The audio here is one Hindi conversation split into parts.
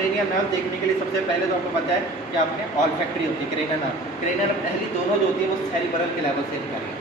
क्रेनियल नर्व देखने के लिए सबसे पहले तो आपको पता है कि आपने ऑल्फैक्टरी होती है क्रेनियल नर्व पहली दोनों जो होती है वो सेरिब्रल के लेवल से निकलेगी।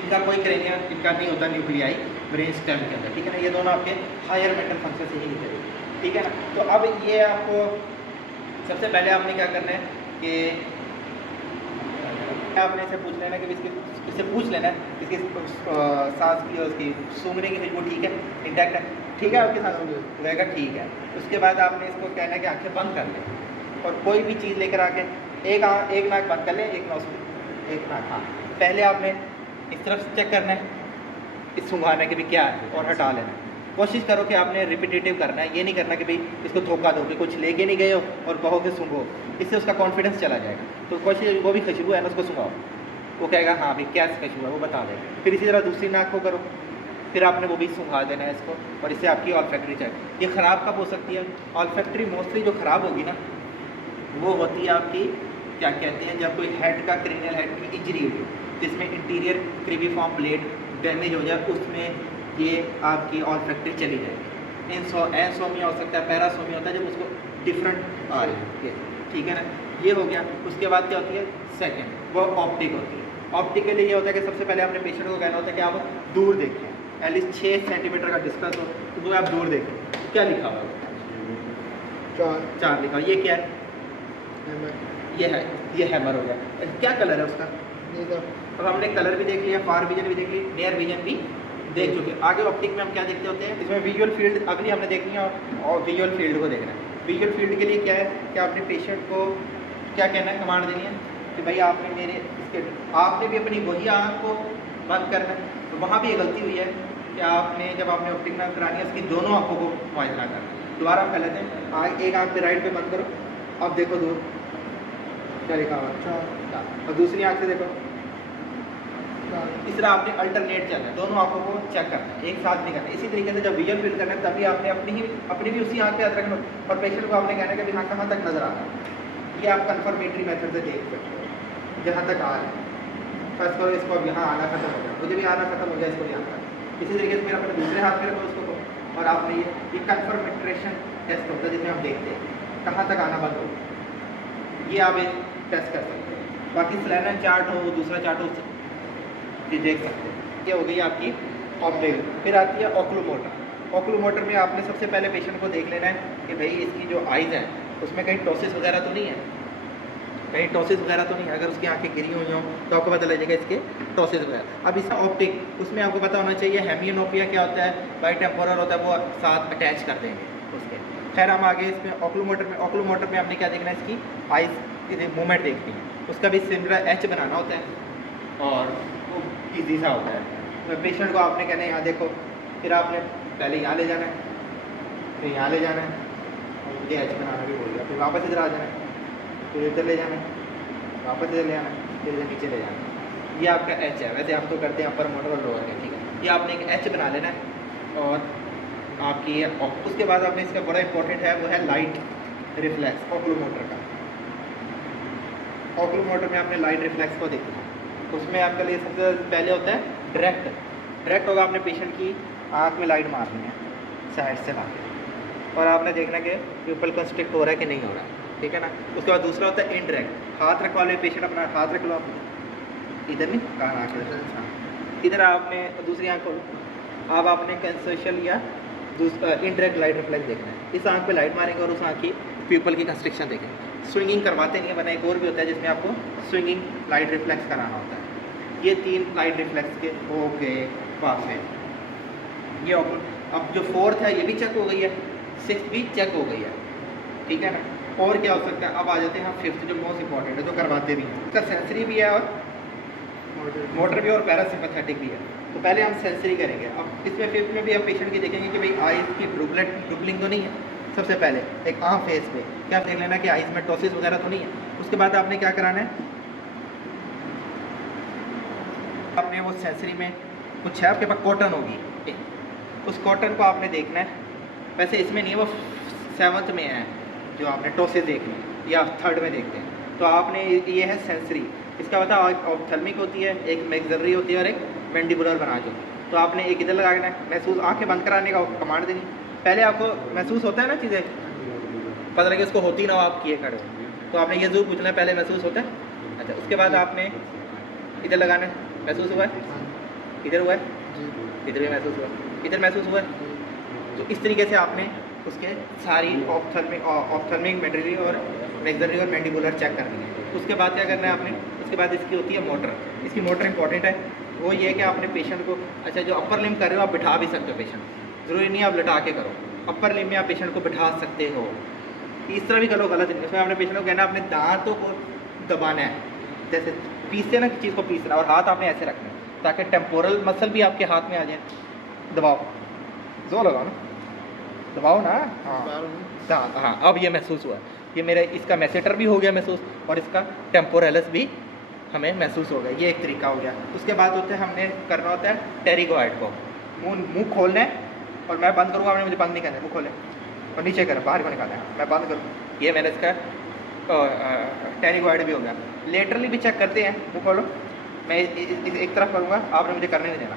इनका कोई क्रेनियल इनका नहीं होता न्यूक्लियाई ब्रेन स्टेम के अंदर, ठीक है ना। ये दोनों आपके हायर मेंटल फंक्शन से ही निकलेगी, ठीक है ना। तो अब ये आपको सबसे पहले आपने क्या करना है कि आपने इसे पूछ लेना कि इससे पूछ लेना इसकी सांस की और उसकी सूंघने की वो ठीक है, इंटैक्ट है, ठीक है, आपके साथ रहेगा, ठीक है। उसके बाद आपने इसको कहना है कि आंखें बंद कर लें और कोई भी चीज़ लेकर आके एक नाक बंद कर लें, एक नौस एक नाक, हाँ। पहले आपने इस तरफ से चेक करना है, इस सूंघाना कि भी क्या है और हटा लेना है। कोशिश करो कि आपने रिपीटेटिव करना है, ये नहीं करना कि भाई इसको धोखा दो कि कुछ लेके नहीं गए हो और कहो कि सूंघो, इससे उसका कॉन्फिडेंस चला जाएगा। तो कोशिश वो भी खुशबू है ना उसको सूंघाओ, वो कहेगा हाँ भाई क्या खुशबू है वो बता देगा। फिर इसी तरह दूसरी नाक को करो, फिर आपने वो भी सूंघा देना है इसको, और इससे आपकी ऑल्फैक्टरी चेक। ये ख़राब कब हो सकती है? ऑल्फैक्टरी मोस्टली जो ख़राब होगी ना वो होती है आपकी क्या कहते हैं, जब कोई हेड का क्रेनियल हेड की इंजरी हुई जिसमें इंटीरियर क्रिविफॉर्म ब्लेड डैमेज हो जाए, उसमें ये आपकी ऑल्फैक्टरी चली जाएगी। एंसोमिया हो सकता है, पैरासोमिया होता है जब उसको डिफरेंट आ रही है, ठीक है ना। ये हो गया। उसके बाद क्या होती है सेकंड, वो ऑप्टिक होती है। ऑप्टिक के लिए ये होता है कि सबसे पहले आपने पेशेंट को कहना होता है कि आप दूर देखें, एटलीस्ट 6 सेंटीमीटर का डिस्टेंस हो तो वो आप दूर देखें। क्या लिखा हुआ है? 4 लिखा। ये क्या है? ये हैमर हो गया। क्या कलर है उसका? अब हमने कलर भी देख लिया, फार विजन भी देख ली, नियर विजन भी देख चुके। आगे ऑप्टिक में हम क्या देखते होते हैं, इसमें विजुअल फील्ड अगली हमने देखनी है और विजुअल फील्ड को देखना है। विजुअल फील्ड के लिए क्या है कि आपने पेशेंट को क्या कहना है, कमांड देनी है कि भाई आपने मेरे इसके आपने भी अपनी वही आँख को बंद करना है। तो वहाँ भी ये गलती हुई है कि आपने जब आपने ऑप्टिक में करानी है उसकी दोनों आँखों को मुआयना करना है। दोबारा हम कर लेते हैं, एक आँख पे राइट पे बंद करो, अब देखो दूर क्या लिखा हुआ, अच्छा, और दूसरी आँख से देखो। इस तरह आपने अल्टरनेट चलना है, दोनों आँखों को चेक करना है, एक साथ नहीं करना है। इसी तरीके से जब विजुअल फील करना है तभी आपने अपनी भी उसी आँख पे याद रखना और पेशेंट को आपने कहना है कि हाँ कहाँ तक नजर आ रहा है। ये आप कन्फर्मेटरी मेथड से देख सकते हो जहाँ तक आ रहा है। फर्स्ट करो इसको, अब यहाँ आना खत्म हो गया, मुझे भी आना खत्म हो गया, इसको भी आना। इसी तरीके से फिर अपने दूसरे हाथ में रखो उसको और आपने ये कन्फर्मेट्रेशन टेस्ट होता है जिसमें हम देखते हैं कहाँ तक आना बंद हो। ये आप एक टेस्ट कर सकते हैं। बाकी स्लैनर चार्ट हो, दूसरा चार्ट हो, ये देख सकते हैं। ये हो गई आपकी ऑप्टिक। फिर आती है ऑक्लूमोटर। ऑक्लूमोटर में आपने सबसे पहले पेशेंट को देख लेना है कि भाई इसकी जो आइज़ है उसमें कहीं टॉसिस वगैरह तो नहीं है, कहीं टॉसिस वगैरह तो नहीं है। अगर उसकी आंखें गिरी हुई हों तो आपको पता लगेगा इसके टॉसिस वगैरह। अब इसका ऑप्टिक, उसमें आपको पता होना चाहिए हेमियोनोपिया क्या होता है, बाइटेम्पोरल होता है, वो साथ अटैच कर देंगे उसके। खैर हम आगे इसमें ऑक्लूमोटर में आपने क्या देखना है, इसकी आइज़ मूवमेंट देखनी है। उसका भी सिमिलर एच बनाना होता है और वो ईजी सा होता है। तो पेशेंट को आपने कहना है यहाँ देखो, फिर आपने पहले यहाँ ले जाना है, फिर यहाँ ले जाना है, ये एच बनाना भी बोल दिया, फिर वापस इधर आ जाना है, फिर इधर ले जाना है, वापस इधर ले आना है, फिर इधर नीचे ले जाना है। ये आपका एच है। वैसे आप तो करते हैं अपर मोटर और लोअर का, ठीक है। ये आपने एक एच बना लेना है और आपकी ये उसके बाद आपने इसका बड़ा इंपॉर्टेंट है वो है लाइट रिफ्लेक्स ऑक्लूमोटर का। ऑक्लूमोटर में आपने लाइट रिफ्लेक्स को देखना है। उसमें आपके लिए सबसे पहले होता है डायरेक्ट होगा, आपने पेशेंट की आँख में लाइट मारनी है साइड से मार और आपने देखना कि प्यूपल कंस्ट्रिक्ट हो रहा है कि नहीं हो रहा है, ठीक है ना। उसके बाद दूसरा होता है इनडायरेक्ट। हाथ रखवा लो, पेशेंट अपना हाथ रख लो, आप इधर नहीं कान आँख इधर आपने दूसरी आँख खोलो। अब आपने कंसेशल या इनडायरेक्ट लाइट रिफ्लेक्स देखना है। इस आँख पे लाइट मारेंगे और उस आँख की प्यूपल की कंस्ट्रिक्शन देखेंगे। स्विंगिंग करवाते नहीं है, वरना एक और भी होता है जिसमें आपको स्विंगिंग लाइट रिफ्लेक्स कराना होता है। ये 3 लाइट रिफ्लेक्स के हो गए पास है। ये अब जो 4th है ये भी चेक हो गई है, 6th भी चेक हो गई है, ठीक है ना। और क्या हो सकता है, अब आ जाते हैं हम 5th जो मोस्ट इंपॉर्टेंट है, जो करवाते भी हैं। इसका सेंसरी भी है और मोटर भी और पैरासिम्पैथेटिक भी है। तो पहले हम सेंसरी करेंगे। अब इसमें 5th में भी हम पेशेंट की देखेंगे कि भाई आइज़ की ड्रुबलिंग तो नहीं है। सबसे पहले एक आम फेस पे क्या देख लेना कि आइज़ में टॉसिस वगैरह तो नहीं है। उसके बाद आपने क्या कराना है, आपने वो सेंसरी में कुछ है आपके पास कॉटन होगी, उस कॉटन को आपने देखना है। वैसे इसमें नहीं है, वो 7th में है जो आपने टॉसिस देखनी है या 3rd में देखते हैं। तो आपने ये है सेंसरी। इसका पता ऑप्थेल्मिक होती है, एक मैक्सिलरी होती है और एक मैंडिबुलर बना जो। तो आपने एक इधर लगाना है, महसूस आंखें बंद कराने का कमांड देनी। पहले आपको महसूस होता है ना चीज़ें, पता लगे उसको होती ना हो, आप किए खड़े हो। तो आपने ये ज़रूर पूछना है पहले महसूस होता है। अच्छा, उसके बाद आपने इधर लगाना है, महसूस हुआ है, इधर हुआ है, इधर भी महसूस हुआ, इधर महसूस हुआ है। तो इस तरीके से आपने उसके सारी ऑप्थल्मिक मेडरी और मैक्सिलरी और मैंडिबुलर चेक करनी है। उसके बाद क्या करना है आपने, उसके बाद इसकी होती है मोटर। इसकी मोटर इंपॉर्टेंट है, वो ये है कि आपने पेशेंट को, अच्छा जो अपर लिम्ब कर रहे हो आप बिठा भी सकते हो पेशेंट, ज़रूरी नहीं आप लटा के करो, अपर लिम्ब में आप पेशेंट को बिठा सकते हो। इस तरह भी करो गलत नहीं, उसमें आपने पेशेंट को कहना अपने दांतों को दबाना है, जैसे पीसते ना चीज़ को पीसना, और हाथ आपने ऐसे रखना है ताकि टेम्पोरल मसल भी आपके हाथ में आ जाए। दबाओ, जोर लगाओ ना, दबाओ ना, हाँ हाँ, अब ये महसूस हुआ, ये मेरे इसका मैसेटर भी हो गया महसूस और इसका टेम्पोरलस भी हमें महसूस हो गया। ये एक तरीका हो गया। उसके बाद होता है हमने करना होता है टेरिगोइड को, मुंह खोलना है और मैं बंद करूँगा, आपने मुझे बंद नहीं करना है, मुँह खोलें और नीचे करें, बाहर को निकालें, मैं बंद करूँ, ये मैंने इसका टेरिगोइड भी हो गया। लेटरली भी चेक करते हैं, मुँह खोलो, मैं एक तरफ करूँगा, आपने मुझे करने नहीं देना,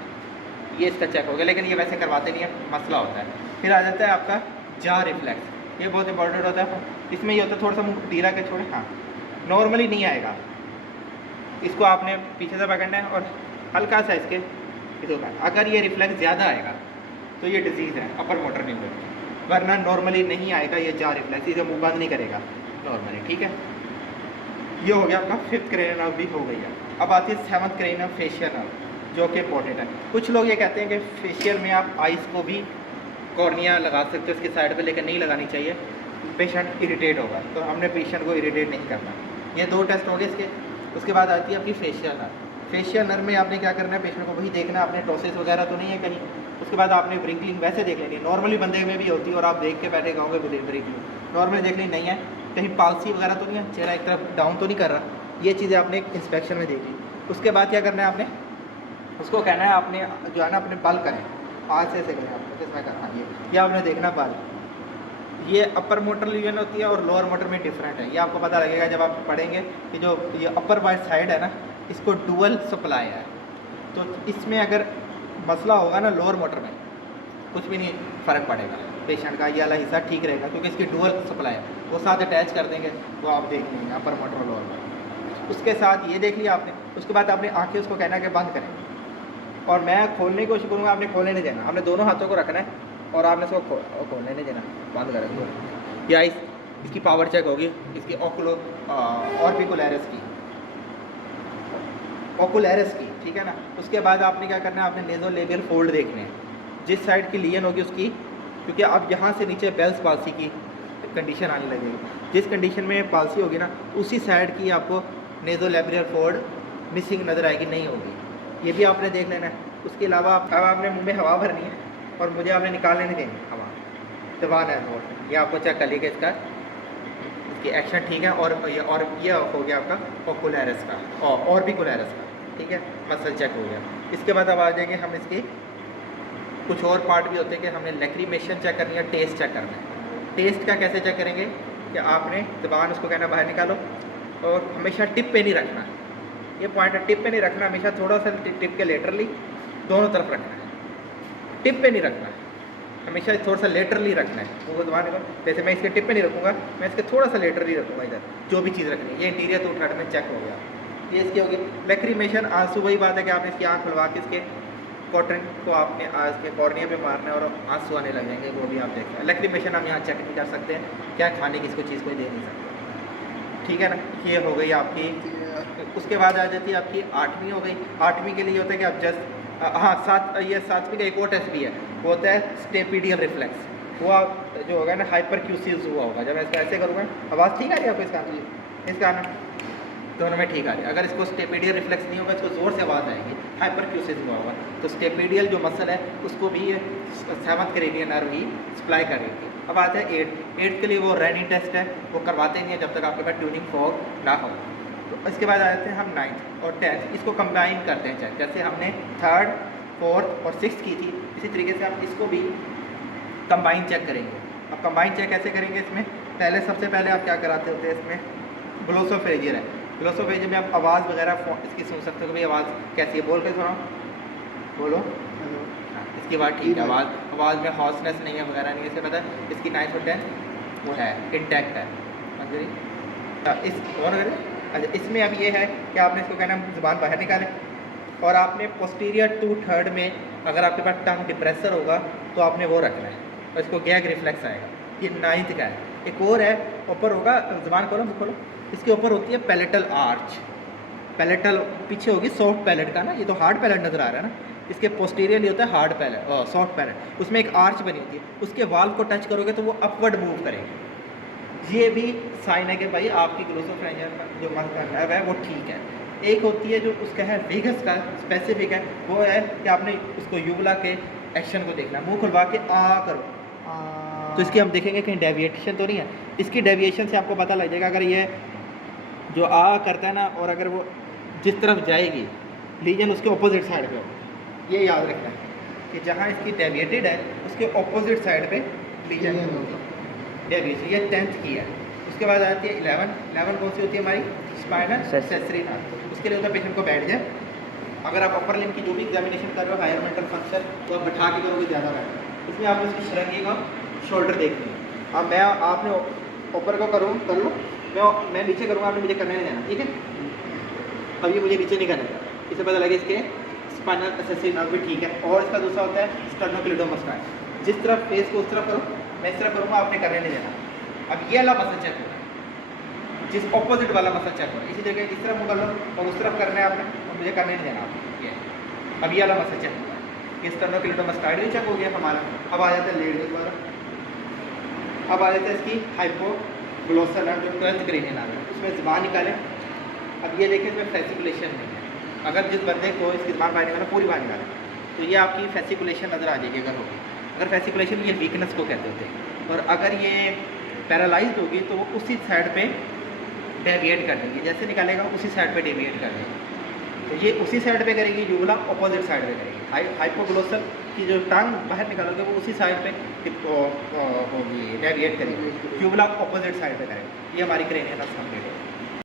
ये इसका चेक हो गया। लेकिन ये वैसे करवाते नहीं है, मसला होता है। फिर आ जाता है आपका जा रिफ्लेक्स, ये बहुत इंपॉर्टेंट होता है। इसमें ये होता है थोड़ा सा मुँह ढीला के छोड़े, हाँ नॉर्मली नहीं आएगा, इसको आपने पीछे से पकड़ना है और हल्का सा इसके होगा। अगर ये रिफ्लेक्स ज़्यादा आएगा तो ये डिजीज़ है अपर मोटर न्यूरॉन, वरना नॉर्मली नहीं आएगा ये जा रिफ्लेक्स, इसे मुँह बंद नहीं करेगा नॉर्मली, ठीक है। ये हो गया आपका फिफ्थ क्रेनियल नर्व भी हो गई है। अब आती है सेवंथ क्रेनियल फेशियल नर्व, जो कि इंपॉर्टेंट है। कुछ लोग ये कहते हैं कि फेशियल में आप आइस को भी कॉर्निया लगा सकते हो इसकी साइड पे, लेकिन नहीं लगानी चाहिए, पेशेंट इरिटेट होगा, तो हमने पेशेंट को इरिटेट नहीं करना। ये दो टेस्ट हो गए इसके। उसके बाद आती है आपकी फेशियल नर्व। फेशियल नर्व में आपने क्या करना है, पेशेंट को वही देखना है आपने टॉसिस वगैरह तो नहीं है कहीं। उसके बाद आपने ब्रिंकलिंग वैसे देख लेनी है, नॉर्मली बंदे में भी होती है और आप देख के बैठे गाँव में ब्रिंकलिंग नॉर्मली देख ली नहीं है, कहीं पालसी वगैरह तो नहीं है, चेहरा एक तरफ डाउन तो नहीं कर रहा, ये चीज़ें आपने इंस्पेक्शन में देखी। उसके बाद क्या करना है आपने, उसको कहना है आपने जो है ना अपने बल करें, हाथ से करें, आपको किसमें करना है ये आपने देखना बल। ये अपर मोटर लीजन होती है और लोअर मोटर में डिफरेंट है, ये आपको पता लगेगा जब आप पढ़ेंगे कि जो ये अपर वाइट साइड है ना, इसको डुअल सप्लाई है। तो इसमें अगर मसला होगा ना लोअर मोटर में, कुछ भी नहीं फ़र्क पड़ेगा, पेशेंट का ये वाला हिस्सा ठीक रहेगा क्योंकि इसकी डुअल सप्लाई है, वो साथ अटैच कर देंगे, वो आप देख लेंगे अपर मोटर और लोअर मोटर। उसके साथ ये देख लिया आपने। उसके बाद आपने आँखें उसको कहना है कि बंद करें, और मैं खोलने की कोशिश करूँगा, आपने खोलने नहीं देना, आपने दोनों हाथों को रखना है और आपने इसको खोलने नहीं देना, बंद करें। या इसकी पावर चेक होगी, इसकी ऑर्बिकुलरिस की, ठीक है ना। उसके बाद आपने क्या करना है, आपने नेज़ोलेबियल फोल्ड देखने हैं, जिस साइड की लियन होगी उसकी, क्योंकि अब यहाँ से नीचे बेल्स पाल्सी की कंडीशन आने लगेगी, जिस कंडीशन में पाल्सी होगी ना उसी साइड की आपको नेज़ोलेबियल फोल्ड मिसिंग नज़र आएगी, नहीं होगी, ये भी आपने देख लेना है। उसके अलावा अब आपने मुँह में हवा भरनी है और मुझे आपने निकालने नहीं देनी हवा, दबाना है नोट, ये आपको चेक कर लीजिए इसका, इसकी एक्शन ठीक है। और ये हो गया आपका ओकुलरिस का और ऑर्बिकुलरिस का, ठीक है, मसल चेक हो गया। इसके बाद अब आ जाएंगे हम इसकी कुछ और पार्ट भी होते हैं कि हमने लैक्रीमेशन चेक करनी है, टेस्ट चेक करना है। टेस्ट का कैसे चेक करेंगे कि आपने ज़बान उसको कहना बाहर निकालो और हमेशा टिप पे नहीं रखना, ये पॉइंट है, टिप पे नहीं रखना, हमेशा थोड़ा सा टिप के लेटरली दोनों तरफ रखना है, टिप पे नहीं रखना है, हमेशा थोड़ा सा लेटरली रखना है। वो दबा निकालो, जैसे मैं इसके टिप पे नहीं रखूँगा, मैं इसके थोड़ा सा लेटरली रखूँगा इधर, जो भी चीज़ रखनी है। ये इंटीरियर तो थर्ड में चेक हो गया, ये इसकी होगी। लैक्रीमेशन आंसू, वही बात है कि आपने इसकी आँख खुलवा के इसके कॉटन को आपने इसके कॉर्निया पे मारना है और आंसू आने लग जाएंगे, वो भी आप देख लें। लैक्रीमेशन हम यहाँ चेक नहीं कर सकते हैं, क्या खाने की इसको चीज़ कोई दे नहीं सकते, ठीक है ना। ये हो गई आपकी। उसके बाद आ जाती है आपकी 8वीं हो गई। 8वीं के लिए होता है कि आप जस्ट ये 7वीं का एक और टेस्ट भी है, वो होता है स्टेपिडियल रिफ्लेक्स। वो आप जो होगा ना हाइपरक्यूसिस हुआ होगा, जब मैं इसको ऐसे करूँगा, आवाज़ ठीक आ रही है आपको इसका आना, दोनों में ठीक आ रही है। अगर इसको स्टेपिडियल रिफ्लेक्स नहीं होगा, इसको ज़ोर से आवाज़ आएगी, हाइपरक्यूसिस हुआ होगा, तो स्टेपिडियल जो मसल है उसको भी 7th क्रेनियल नर्व ही सप्लाई करेगी। अब आता है 8th के लिए वो रैनी टेस्ट है, वो करवाते नहीं है जब तक आपके पास ट्यूनिंग फॉग ना हो। तो इसके बाद आ जाते हैं हम 9th और 10th, इसको कंबाइन करते हैं चेक, जैसे हमने 3rd, 4th और 6th की थी, इसी तरीके से हम इसको भी कंबाइन चेक करेंगे। अब कंबाइन चेक कैसे करेंगे, इसमें पहले सबसे पहले आप क्या कराते होते हैं, इसमें ग्लोसोफेजियर है। ग्लोसोफेजियर में आप आवाज़ वगैरह इसकी सुन सकते हो कि भाई आवाज़ कैसी है, बोल के सुनाओ, बोलो। इसकी बात ठीक है, आवाज़ में हॉर्सनेस नहीं है वगैरह नहीं है, इससे पता है। इसकी 9th और 10th वो है इंटैक्ट है। इस और अच्छा, इसमें अब ये है कि आपने इसको कहना है ज़ुबान बाहर निकालें, और आपने पोस्टीरियर 2/3 में अगर आपके पास टंग डिप्रेसर होगा तो आपने वो रखना है, और इसको गैग रिफ्लेक्स आएगा। ये 9th का है। एक और है, ऊपर होगा, ज़ुबान खोलो मुँह खोलो, इसके ऊपर होती है पैलेटल आर्च। पैलेटल पीछे होगी सॉफ्ट पैलेट का ना, ये तो हार्ड पैलेट नज़र आ रहा है ना, इसके पोस्टीरियरली होता है हार्ड पैलेट और सॉफ्ट पैलेट, उसमें एक आर्च बनी होती है, उसके वाल को टच करोगे तो वो अपवर्ड मूव करेगी। ये भी साइन है कि भाई आपकी ग्लोसोफ्रेंजियल का जो मतलब है वो ठीक है। एक होती है जो उसका है वेगस का स्पेसिफिक है, वो है कि आपने उसको यूबुला के एक्शन को देखना, मुंह खुलवा के आ करो, तो इसकी हम देखेंगे कहीं डेविएशन तो नहीं है। इसकी डेविएशन से आपको पता लग जाएगा, अगर ये जो आ करता है ना, और अगर वो जिस तरफ जाएगी लीजन उसके ऑपोजिट साइड पे हो, ये याद रखना है कि जहाँ इसकी डेविएटेड है उसके ऑपोजिट साइड पे लीजन होगी डेविएशन। ये 10th की है। उसके बाद आती है 11 कौन सी होती है हमारी स्पाइनल एक्सेसरी नर्व। उसके लिए होता है पेशेंट को बैठ जाए, अगर आप अपर लिम्ब की जो भी एग्जामिनेशन कर रहे हो हायर मेंटल फंक्शन, तो आप बैठा के करोगे ज़्यादा बेटर। इसमें आप उसकी शरंगी का शोल्डर देखते हैं। अब मैं आपने ऊपर को करूँ कर लो, मैं नीचे करूँगा, आपने मुझे करने नहीं देना, ठीक है। अब ये मुझे नीचे नहीं करना, इससे पता लगे इसके स्पाइनल एक्सेसरी नर्व भी ठीक है। और इसका दूसरा होता है स्टर्नोक्लेडोमास्टाइड, जिस तरफ फेस को उस तरफ करो, मैं इस तरफ करूँगा, आपने करने नहीं देना। अब ये वाला मसल चेक होगा, जिस ऑपोजिट वाला मसल चेक होगा, इसी जगह इस तरफ कर लो और उस तरफ करना है आपने, और मुझे करने नहीं देना आपने। ये अब ये वाला मसल चेक होगा, कि स्टर्नोक्लेडोमास्टाइड भी चेक हो गया हमारा। अब आ जाता है लेट दोबारा, अब आ जाता है इसकी हाइपोग्लोसल नर्व जो 12th क्रेनियल नर्व है, उसमें ज़बान निकालें। अब ये देखें इसमें फैसिकुलेशन नहीं है, अगर जिस बंदे को इसकी ज़बान बाहर निकालें पूरी बाहर निकालें तो ये आपकी फैसिकुलेशन नज़र आ जाएगी अगर होगी। अगर फैसिकुलेशन ये वीकनेस को कहते होते हैं, और अगर ये पैरालाइज्ड होगी तो वो उसी साइड पे डेविएट कर देंगे, जैसे निकालेगा उसी साइड पे डेविएट कर देंगे। तो ये उसी साइड पे करेगी, यूबुला अपोजिट साइड पे करेगी। हाइपोग्लोसल की जो टांग बाहर निकालोगे वो उसी साइड पे होगी डेविएट करेगी, यूबुला अपोजिट साइड पे करेगी। ये हमारी क्रेनियल नर्व कंप्लीट है।